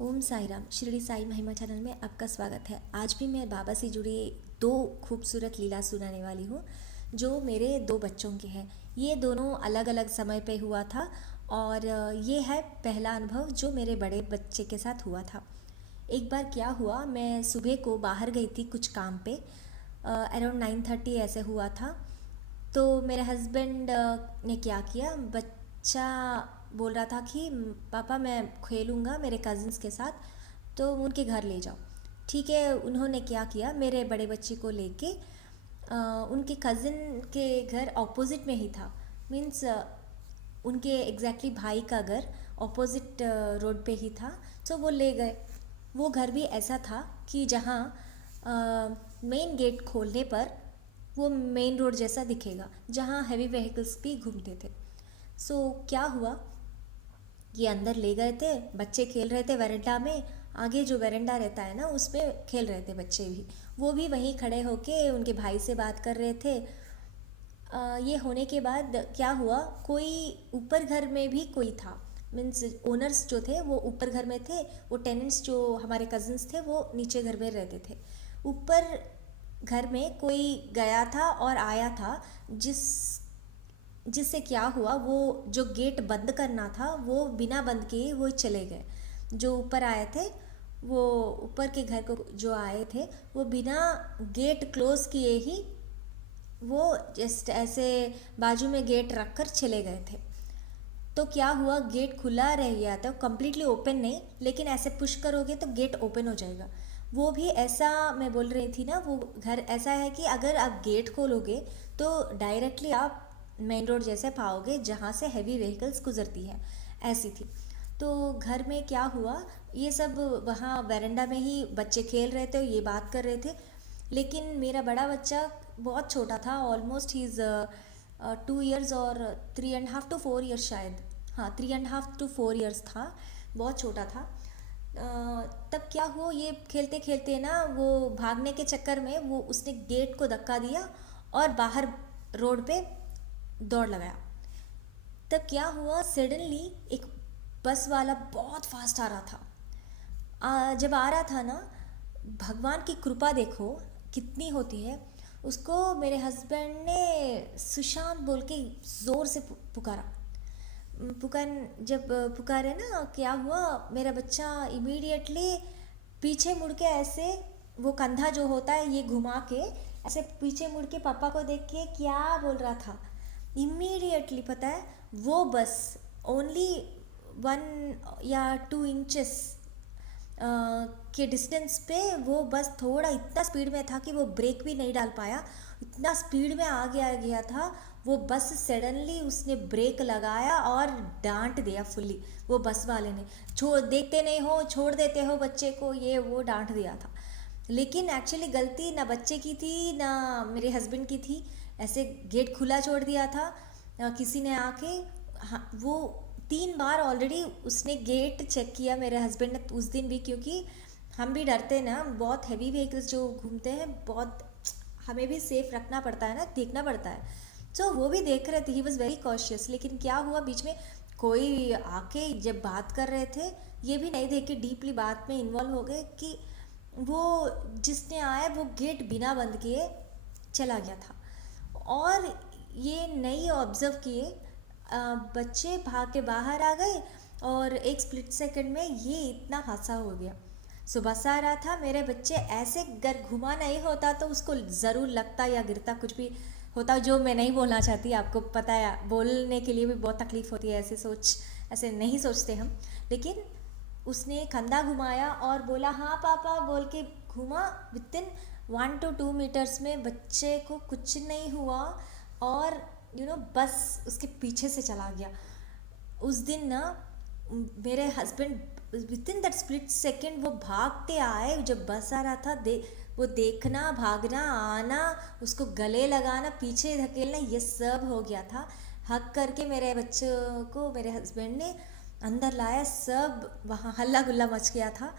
ओम साई राम। शिरडी साई महिमा चैनल में आपका स्वागत है। आज भी मैं बाबा से जुड़ी दो खूबसूरत लीला सुनाने वाली हूँ जो मेरे दो बच्चों के हैं। ये दोनों अलग अलग समय पे हुआ था और ये है पहला अनुभव जो मेरे बड़े बच्चे के साथ हुआ था। एक बार क्या हुआ, मैं सुबह को बाहर गई थी कुछ काम पे। अराउंड 9:30 ऐसे हुआ था। तो मेरे हस्बैंड ने क्या किया, बच्चा बोल रहा था कि पापा मैं खेलूँगा मेरे कज़न्स के साथ, तो उनके घर ले जाओ। ठीक है, उन्होंने क्या किया, मेरे बड़े बच्चे को लेके उनके कज़न के घर ऑपोजिट में ही था। मीन्स उनके एग्जैक्टली भाई का घर ऑपोजिट रोड पे ही था। तो वो ले गए। वो घर भी ऐसा था कि जहाँ मेन गेट खोलने पर वो मेन रोड जैसा दिखेगा, जहाँ हैवी व्हीकल्स भी घूमते थे। सो क्या हुआ, ये अंदर ले गए थे, बच्चे खेल रहे थे वेरेंडा में। आगे जो वेरेंडा रहता है ना, उसमें खेल रहे थे बच्चे भी। वो भी वहीं खड़े होके उनके भाई से बात कर रहे थे। ये होने के बाद क्या हुआ, कोई ऊपर घर में भी कोई था। मीन्स ओनर्स जो थे वो ऊपर घर में थे, वो टेनेंट्स जो हमारे कज़न्स थे वो नीचे घर में रहते थे। ऊपर घर में कोई गया था और आया था, जिससे क्या हुआ, वो जो गेट बंद करना था वो बिना बंद किए वो चले गए। जो ऊपर आए थे, वो ऊपर के घर को जो आए थे, वो बिना गेट क्लोज किए ही वो जस्ट ऐसे बाजू में गेट रख कर चले गए थे। तो क्या हुआ, गेट खुला रह गया था, कंप्लीटली ओपन नहीं, लेकिन ऐसे पुश करोगे तो गेट ओपन हो जाएगा। वो भी ऐसा, मैं बोल रही थी ना, वो घर ऐसा है कि अगर आप गेट खोलोगे तो डायरेक्टली आप मेन रोड जैसे पाओगे जहाँ से हैवी व्हीकल्स गुजरती है, ऐसी थी। तो घर में क्या हुआ, ये सब वहाँ वेरेंडा में ही बच्चे खेल रहे थे, ये बात कर रहे थे। लेकिन मेरा बड़ा बच्चा बहुत छोटा था, ऑलमोस्ट ही इज़ 2 इयर्स और 3.5 to 4 इयर्स शायद। हाँ, 3.5 to 4 इयर्स था, बहुत छोटा था। तब क्या हुआ, ये खेलते खेलते ना वो भागने के चक्कर में वो उसने गेट को धक्का दिया और बाहर रोड पे दौड़ लगाया। तब क्या हुआ, सडनली एक बस वाला बहुत फास्ट आ रहा था। जब आ रहा था ना, भगवान की कृपा देखो कितनी होती है। उसको मेरे हस्बैंड ने सुशांत बोल के ज़ोर से पुकारा। पुकार जब पुकारे ना, क्या हुआ, मेरा बच्चा इमीडिएटली पीछे मुड़ के ऐसे, वो कंधा जो होता है ये घुमा के ऐसे पीछे मुड़ के पापा को देख के क्या बोल रहा था। इमीडिएटली पता है, वो बस ओनली 1 या 2 इंचेस के डिस्टेंस पे वो बस थोड़ा इतना स्पीड में था कि वो ब्रेक भी नहीं डाल पाया। इतना स्पीड में आगे आ गया था वो बस। सडनली उसने ब्रेक लगाया और डांट दिया फुल्ली वो बस वाले ने। छोड़ देखते नहीं हो, छोड़ देते हो बच्चे को, ये वो डांट दिया था। लेकिन एक्चुअली गलती ना बच्चे की थी ना मेरे हस्बैंड की थी। ऐसे गेट खुला छोड़ दिया था। किसी ने आके, हाँ, वो 3 बार ऑलरेडी उसने गेट चेक किया मेरे हस्बैंड ने उस दिन भी, क्योंकि हम भी डरते हैं ना, बहुत हैवी व्हीकल्स जो घूमते हैं, बहुत हमें भी सेफ रखना पड़ता है ना, देखना पड़ता है। तो वो भी देख रहे थे, ही वॉज वेरी कॉशियस। लेकिन क्या हुआ, बीच में कोई आके जब बात कर रहे थे, ये भी नहीं देख के डीपली बात में इन्वॉल्व हो गए कि वो जिसने आया वो गेट बिना बंद किए चला गया था। और ये नहीं ऑब्जर्व किए, बच्चे भाग के बाहर आ गए और एक स्प्लिट सेकंड में ये इतना हादसा हो गया। सुबह सा आ रहा था, मेरे बच्चे ऐसे घर घुमा नहीं होता तो उसको ज़रूर लगता या गिरता, कुछ भी होता, जो मैं नहीं बोलना चाहती, आपको पता है बोलने के लिए भी बहुत तकलीफ़ होती है, ऐसे नहीं सोचते हम। लेकिन उसने कंधा घुमाया और बोला हाँ पापा बोल के घुमा। वितिन 1 to 2 मीटर्स में बच्चे को कुछ नहीं हुआ और बस उसके पीछे से चला गया। उस दिन ना मेरे husband with in that split second वो भागते आए, जब बस आ रहा था वो देखना, भागना, आना, उसको गले लगाना, पीछे धकेलना, ये सब हो गया था। हक करके मेरे बच्चों को मेरे हस्बैंड ने अंदर लाया, सब वहाँ हल्ला गुल्ला मच गया था।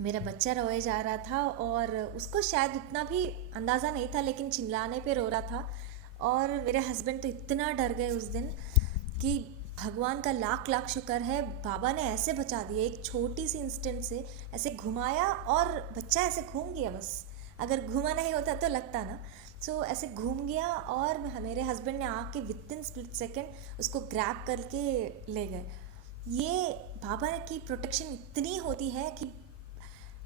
मेरा बच्चा रोए जा रहा था और उसको शायद उतना भी अंदाज़ा नहीं था, लेकिन चिल्लाने पे रो रहा था। और मेरे हस्बैंड तो इतना डर गए उस दिन कि भगवान का लाख लाख शुक्र है, बाबा ने ऐसे बचा दिया, एक छोटी सी इंस्टेंट से ऐसे घुमाया और बच्चा ऐसे घूम गया बस। अगर घुमा नहीं होता तो लगता ना। सो ऐसे घूम गया और मेरे हस्बैंड ने आके विद इन स्प्लिट सेकेंड उसको ग्रैब करके ले गए। ये बाबा की प्रोटेक्शन इतनी होती है कि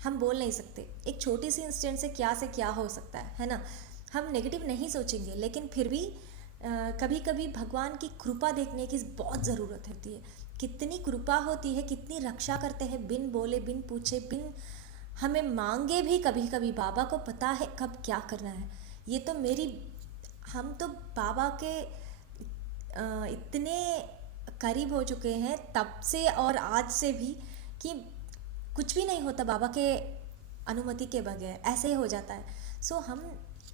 हम बोल नहीं सकते। एक छोटी सी इंसिडेंट से क्या हो सकता है ना। हम नेगेटिव नहीं सोचेंगे, लेकिन फिर भी कभी कभी भगवान की कृपा देखने की बहुत ज़रूरत होती है। कितनी कृपा होती है, कितनी रक्षा करते हैं, बिन बोले बिन पूछे बिन हमें मांगे भी। कभी कभी बाबा को पता है कब क्या करना है। ये तो मेरी हम तो बाबा के इतने करीब हो चुके हैं तब से और आज से भी, कि कुछ भी नहीं होता बाबा के अनुमति के बगैर, ऐसे ही हो जाता है। सो हम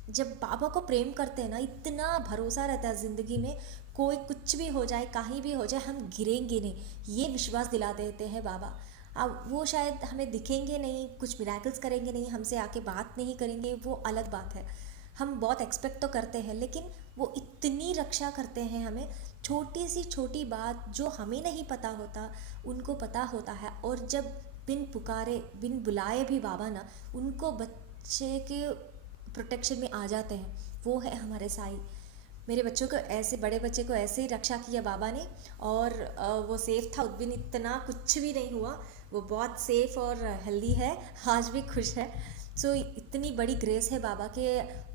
जब बाबा को प्रेम करते हैं ना, इतना भरोसा रहता है ज़िंदगी में, कोई कुछ भी हो जाए, कहीं भी हो जाए, हम गिरेंगे नहीं, ये विश्वास दिला देते हैं बाबा। अब वो शायद हमें दिखेंगे नहीं, कुछ मिराकल्स करेंगे नहीं, हमसे आके बात नहीं करेंगे, वो अलग बात है। हम बहुत एक्सपेक्ट तो करते हैं, लेकिन वो इतनी रक्षा करते हैं हमें। छोटी सी छोटी बात जो हमें नहीं पता होता, उनको पता होता है। और जब बिन पुकारे बिन बुलाए भी बाबा ना उनको बच्चे के प्रोटेक्शन में आ जाते हैं, वो है हमारे साईं। मेरे बच्चों को ऐसे, बड़े बच्चे को ऐसे ही रक्षा किया बाबा ने, और वो सेफ़ था। उस दिन इतना कुछ भी नहीं हुआ, वो बहुत सेफ़ और हेल्दी है, आज भी खुश है। सो इतनी बड़ी ग्रेस है बाबा के।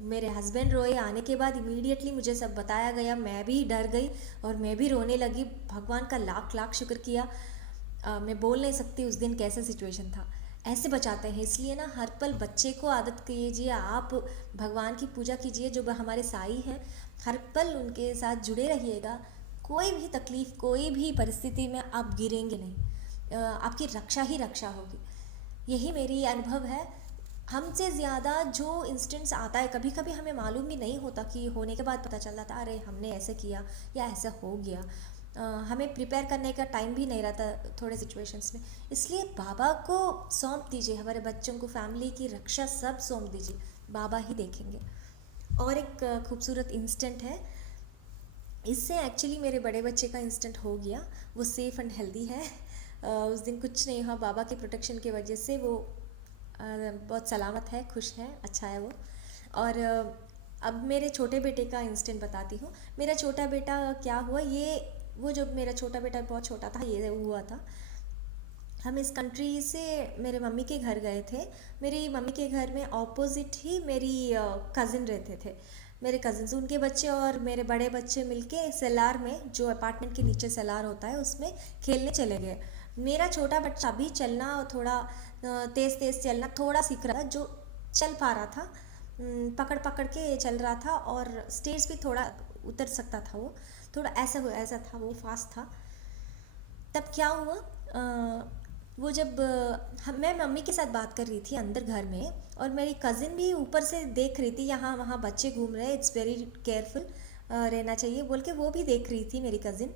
मेरे हस्बैंड रोए, आने के बाद इमीडिएटली मुझे सब बताया गया, मैं भी डर गई और मैं भी रोने लगी। भगवान का लाख लाख शुक्र किया। मैं बोल नहीं सकती उस दिन कैसा सिचुएशन था। ऐसे बचाते हैं, इसलिए ना हर पल बच्चे को आदत कीजिए, आप भगवान की पूजा कीजिए जो हमारे साईं हैं। हर पल उनके साथ जुड़े रहिएगा। कोई भी तकलीफ़, कोई भी परिस्थिति में आप गिरेंगे नहीं, आपकी रक्षा ही रक्षा होगी। यही मेरी अनुभव है। हमसे ज़्यादा जो इंस्टेंट्स आता है, कभी कभी हमें मालूम भी नहीं होता, कि होने के बाद पता चल था अरे हमने ऐसे किया या ऐसा हो गया। हमें प्रिपेयर करने का टाइम भी नहीं रहता थोड़े सिचुएशंस में। इसलिए बाबा को सौंप दीजिए, हमारे बच्चों को, फैमिली की रक्षा सब सौंप दीजिए, बाबा ही देखेंगे। और एक खूबसूरत इंस्टेंट है, इससे एक्चुअली मेरे बड़े बच्चे का इंस्टेंट हो गया, वो सेफ़ एंड हेल्दी है। उस दिन कुछ नहीं हुआ, बाबा के प्रोटेक्शन की वजह से वो बहुत सलामत है, खुश है, अच्छा है वो। और अब मेरे छोटे बेटे का इंस्टेंट बताती हूँ। मेरा छोटा बेटा क्या हुआ, ये वो जो मेरा छोटा बेटा बहुत छोटा था, ये हुआ था। हम इस कंट्री से मेरे मम्मी के घर गए थे। मेरी मम्मी के घर में ऑपोजिट ही मेरी कज़िन रहते थे। मेरे कज़िन्स, उनके बच्चे और मेरे बड़े बच्चे मिलके सेलार में, जो अपार्टमेंट के नीचे सेलार होता है, उसमें खेलने चले गए। मेरा छोटा बच्चा भी चलना और थोड़ा तेज़ तेज़ चलना थोड़ा सीख रहा था, जो चल पा रहा था, पकड़ पकड़ के चल रहा था, और स्टेज भी थोड़ा उतर सकता था। वो थोड़ा ऐसा था, वो फास्ट था। तब क्या हुआ, वो जब मैं मम्मी के साथ बात कर रही थी अंदर घर में, और मेरी कज़िन भी ऊपर से देख रही थी, यहाँ वहाँ बच्चे घूम रहे, इट्स वेरी केयरफुल रहना चाहिए बोल के वो भी देख रही थी मेरी कज़िन।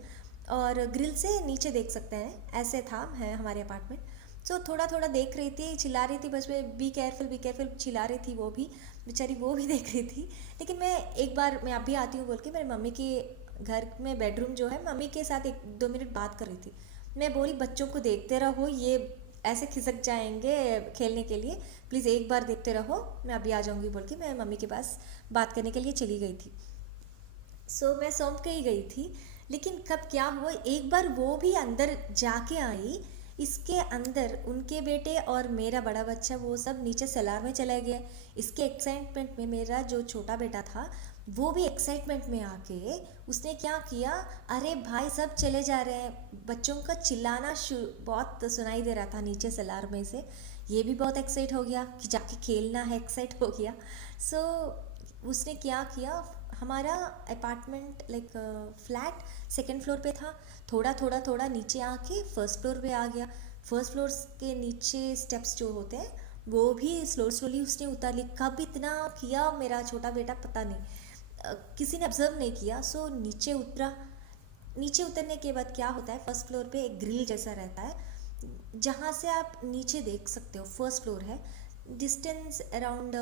और ग्रिल से नीचे देख सकते हैं, ऐसे था है हमारे अपार्टमेंट। सो थोड़ा थोड़ा देख रही थी, चिल्ला रही थी बस में, बी केयरफुल चिल्ला रही थी, वो भी बेचारी वो भी देख रही थी। लेकिन मैं एक बार, मैं अभी आती हूँ बोल के मेरी मम्मी के घर में बेडरूम जो है, मम्मी के साथ 1-2 मिनट बात कर रही थी। मैं बोली बच्चों को देखते रहो, ये ऐसे खिसक जाएंगे खेलने के लिए, प्लीज़ एक बार देखते रहो, मैं अभी आ जाऊँगी बोल के मैं मम्मी के पास बात करने के लिए चली गई थी। सो मैं सौंप के ही गई थी। लेकिन कब क्या हुआ, एक बार वो भी अंदर जाके आई। इसके अंदर उनके बेटे और मेरा बड़ा बच्चा, वो सब नीचे सेलार में चले गए। इसके एक्साइटमेंट में मेरा जो छोटा बेटा था, वो भी एक्साइटमेंट में आके उसने क्या किया, अरे भाई सब चले जा रहे हैं, बच्चों का चिल्लाना बहुत सुनाई दे रहा था नीचे सेलार में से। ये भी बहुत एक्साइट हो गया कि जाके खेलना है, एक्साइट हो गया। सो उसने क्या किया, हमारा apartment like flat second floor पे था, थोड़ा नीचे आके फर्स्ट फ्लोर पे आ गया। फर्स्ट फ्लोर के नीचे स्टेप्स जो होते हैं, वो भी स्लोली उसने उतार ली। कब इतना किया मेरा छोटा बेटा पता नहीं, किसी ने ऑब्जर्व नहीं किया। सो नीचे उतरा। नीचे उतरने के बाद क्या होता है, फर्स्ट फ्लोर पे एक ग्रिल जैसा रहता है, जहाँ से आप नीचे देख सकते हो। फर्स्ट फ्लोर है, डिस्टेंस अराउंड,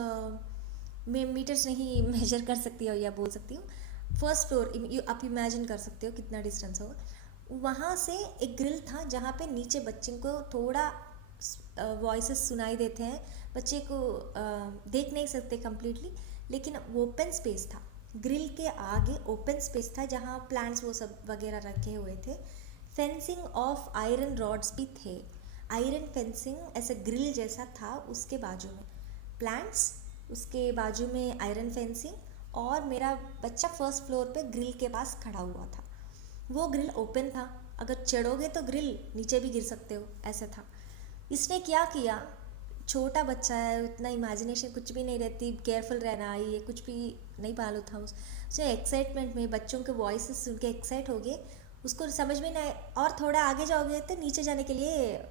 मैं मीटर्स नहीं मेजर कर सकती हो या बोल सकती हूँ। फर्स्ट फ्लोर आप इमेजिन कर सकते हो कितना डिस्टेंस होगा। वहाँ से एक ग्रिल था जहाँ पे नीचे बच्चे को थोड़ा वॉइसेस सुनाई देते हैं, बच्चे को देख नहीं सकते कम्प्लीटली, लेकिन ओपन स्पेस था। ग्रिल के आगे ओपन स्पेस था जहाँ प्लांट्स वो सब वगैरह रखे हुए थे। फेंसिंग ऑफ आयरन रॉड्स भी थे। आयरन फेंसिंग ऐसे ग्रिल जैसा था, उसके बाजू में प्लांट्स, उसके बाजू में आयरन फेंसिंग, और मेरा बच्चा फर्स्ट फ्लोर पे ग्रिल के पास खड़ा हुआ था। वो ग्रिल ओपन था, अगर चढ़ोगे तो ग्रिल नीचे भी गिर सकते हो, ऐसा था। इसने क्या किया, छोटा बच्चा है, उतना इमेजिनेशन कुछ भी नहीं रहती, केयरफुल रहना, ये कुछ भी नहीं मालूम था उसने एक्साइटमेंट में बच्चों के वॉइसेस सुन के एक्साइट हो गए, उसको समझ में नहीं। और थोड़ा आगे जाओगे तो नीचे जाने के लिए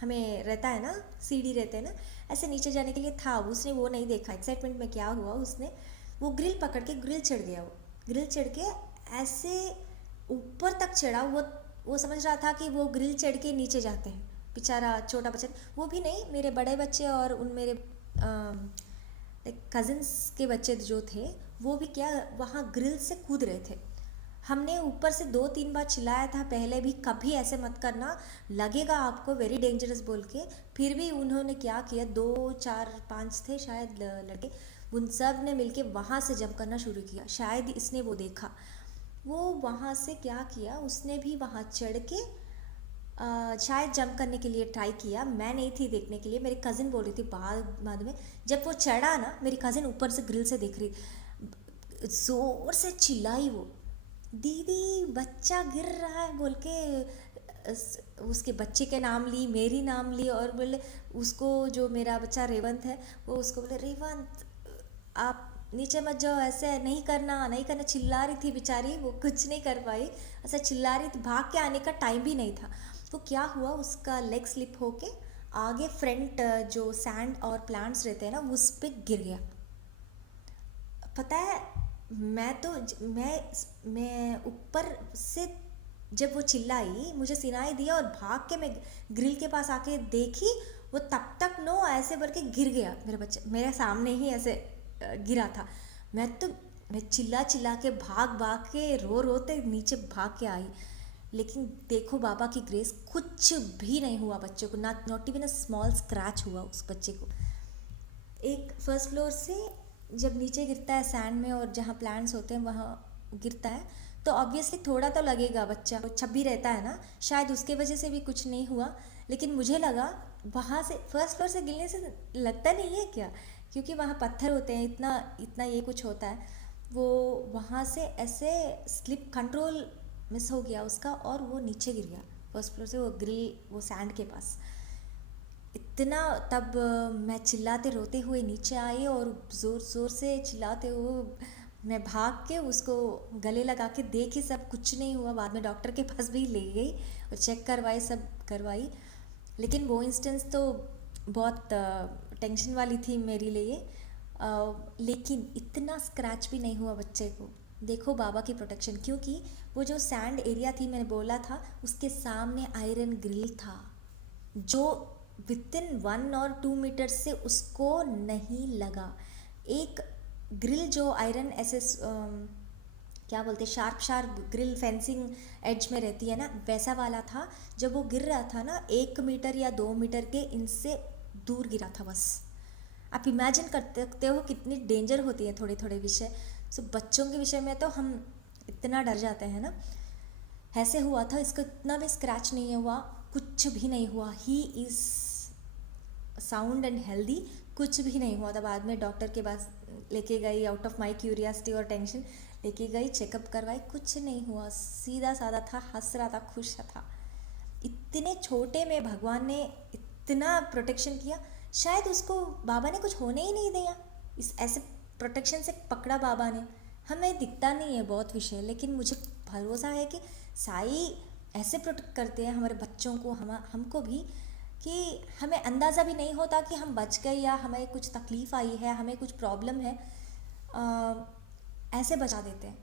हमें रहता है ना, सीढ़ी रहते हैं ना, ऐसे नीचे जाने के लिए था, उसने वो नहीं देखा। एक्साइटमेंट में क्या हुआ, उसने वो ग्रिल पकड़ के ग्रिल चढ़ गया। वो ग्रिल चढ़ के ऐसे ऊपर तक चढ़ा, वो समझ रहा था कि वो ग्रिल चढ़ के नीचे जाते हैं। बेचारा छोटा बच्चा, वो भी नहीं, मेरे बड़े बच्चे और उन मेरे कज़िन्स के बच्चे जो थे, वो भी क्या वहाँ ग्रिल से कूद रहे थे। हमने ऊपर से 2-3 बार चिल्लाया था पहले भी, कभी ऐसे मत करना, लगेगा आपको, वेरी डेंजरस बोल के। फिर भी उन्होंने क्या किया, 2-4-5 थे शायद लड़के, उन सब ने मिलके वहाँ से जंप करना शुरू किया। शायद इसने वो देखा, वो वहाँ से क्या किया, उसने भी वहाँ चढ़ के शायद जंप करने के लिए ट्राई किया। मैं नहीं थी देखने के लिए, मेरी कज़िन बोल रही थी बाद में। जब वो चढ़ा ना, मेरी कज़िन ऊपर से ग्रिल से देख रही, ज़ोर से चिल्लाई वो, दीदी बच्चा गिर रहा है बोल के। उसके बच्चे के नाम ली, मेरी नाम ली, और बोले उसको, जो मेरा बच्चा रेवंत है, वो उसको बोले, रेवंत आप नीचे मत जाओ, ऐसे नहीं करना नहीं करना। चिल्ला रही थी बेचारी, वो कुछ नहीं कर पाई, ऐसा चिल्ला रही थी। भाग के आने का टाइम भी नहीं था। तो क्या हुआ, उसका लेग स्लिप होके आगे फ्रंट जो सैंड और प्लांट्स रहते हैं ना, उस पे गिर गया। पता है, मैं ऊपर से जब वो चिल्लाई, मुझे सुनाई दिया, और भाग के मैं ग्रिल के पास आके देखी, वो तब तक नो ऐसे बोल के गिर गया। मेरा बच्चा मेरे सामने ही ऐसे गिरा था। मैं चिल्ला चिल्ला के भाग के रोते नीचे भाग के आई। लेकिन देखो बाबा की ग्रेस, कुछ भी नहीं हुआ बच्चे को, not even a small scratch हुआ उस बच्चे को। एक फर्स्ट फ्लोर से जब नीचे गिरता है सैंड में, और जहाँ प्लांट्स होते हैं वहाँ गिरता है, तो ऑब्वियसली थोड़ा तो लगेगा, बच्चा तो छब्बी रहता है ना, शायद उसके वजह से भी कुछ नहीं हुआ। लेकिन मुझे लगा वहाँ से फर्स्ट फ्लोर से गिरने से लगता नहीं है क्या, क्योंकि वहाँ पत्थर होते हैं, इतना इतना ये कुछ होता है। वो वहाँ से ऐसे स्लिप कंट्रोल मिस हो गया उसका, और वो नीचे गिर गया फर्स्ट फ्लोर से, वो ग्रिल, वो सैंड के पास। इतना तब मैं चिल्लाते रोते हुए नीचे आई, और ज़ोर ज़ोर से चिल्लाते हुए मैं भाग के उसको गले लगा के देखी, सब कुछ नहीं हुआ। बाद में डॉक्टर के पास भी ले गई और चेक करवाई, सब करवाई। लेकिन वो इंस्टेंस तो बहुत टेंशन वाली थी मेरे लिए। लेकिन इतना स्क्रैच भी नहीं हुआ बच्चे को। देखो बाबा की प्रोटेक्शन, क्योंकि वो जो सैंड एरिया थी, मैंने बोला था, उसके सामने आयरन ग्रिल था, जो विथिन 1 और 2 मीटर से उसको नहीं लगा। एक ग्रिल जो आयरन ऐसे क्या बोलते, शार्प ग्रिल फेंसिंग एज में रहती है ना, वैसा वाला था। जब वो गिर रहा था ना, 1 मीटर या 2 मीटर के इनसे दूर गिरा था बस। आप इमेजिन कर सकते हो कितनी डेंजर होती है थोड़े थोड़े विषय। सो बच्चों के विषय में तो हम इतना डर जाते हैं ना, ऐसे हुआ था। इसको इतना भी स्क्रैच नहीं हुआ, कुछ भी नहीं हुआ। He is sound and healthy, कुछ भी नहीं हुआ था। बाद में डॉक्टर के पास लेके गई, आउट ऑफ माई क्यूरियासिटी और टेंशन लेके गई, चेकअप करवाई, कुछ नहीं हुआ, सीधा साधा था, हंस रहा था, खुश था। इतने छोटे में भगवान ने इतना प्रोटेक्शन किया, शायद उसको बाबा ने कुछ होने ही नहीं दिया। इस ऐसे प्रोटेक्शन से पकड़ा बाबा ने। हमें दिखता नहीं है बहुत विषय, लेकिन मुझे भरोसा है कि साई ऐसे प्रोटेक्ट करते हैं हमारे बच्चों को, हमको भी, कि हमें अंदाज़ा भी नहीं होता कि हम बच गए या हमें कुछ तकलीफ़ आई है, हमें कुछ प्रॉब्लम है, ऐसे बचा देते हैं।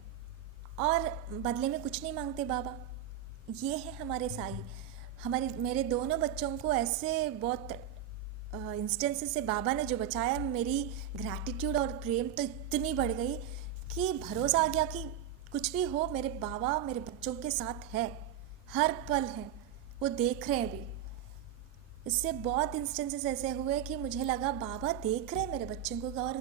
और बदले में कुछ नहीं मांगते बाबा। ये है हमारे साई। मेरे दोनों बच्चों को ऐसे बहुत इंस्टेंसेस से बाबा ने जो बचाया, मेरी ग्रैटिट्यूड और प्रेम तो इतनी बढ़ गई कि भरोसा आ गया कि कुछ भी हो, मेरे बाबा मेरे बच्चों के साथ है। हर पल हैं, वो देख रहे हैं भी। इससे बहुत इंस्टेंसेस ऐसे हुए कि मुझे लगा बाबा देख रहे हैं मेरे बच्चों को, और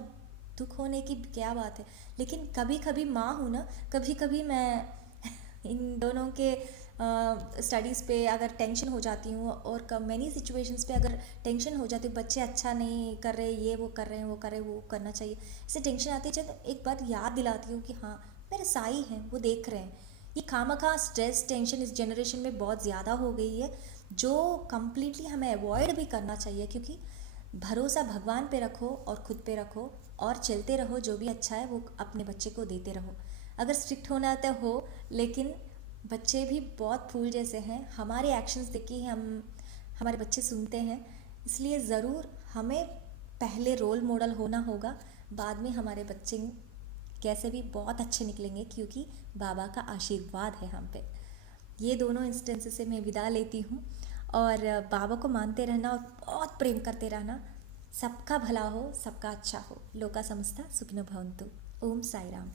दुख होने की क्या बात है। लेकिन कभी कभी माँ हूँ ना, कभी कभी मैं इन दोनों के स्टडीज़ पे अगर टेंशन हो जाती हूँ, और मैनी सिचुएशंस पे अगर टेंशन हो जाती है, बच्चे अच्छा नहीं कर रहे, ये वो कर रहे हैं, वो कर रहे हैं, वो करना चाहिए, इससे टेंशन आती है, जब एक बार याद दिलाती हूँ कि हाँ मेरे साई हैं, वो देख रहे हैं। ये खामखा स्ट्रेस टेंशन इस जनरेशन में बहुत ज़्यादा हो गई है, जो कम्प्लीटली हमें अवॉइड भी करना चाहिए, क्योंकि भरोसा भगवान पे रखो और खुद पे रखो, और चलते रहो, जो भी अच्छा है वो अपने बच्चे को देते रहो। अगर स्ट्रिक्ट होना है तो हो, लेकिन बच्चे भी बहुत फूल जैसे हैं, हमारे एक्शंस देख के ही हमारे बच्चे सुनते हैं। इसलिए ज़रूर हमें पहले रोल मॉडल होना होगा, बाद में हमारे बच्चे कैसे भी बहुत अच्छे निकलेंगे, क्योंकि बाबा का आशीर्वाद है हम पे। ये दोनों इंस्टेंसेस से मैं विदा लेती हूँ, और बाबा को मानते रहना और बहुत प्रेम करते रहना। सबका भला हो, सबका अच्छा हो। लोका समस्ता सुखिनो भवन्तु। ओम साई राम।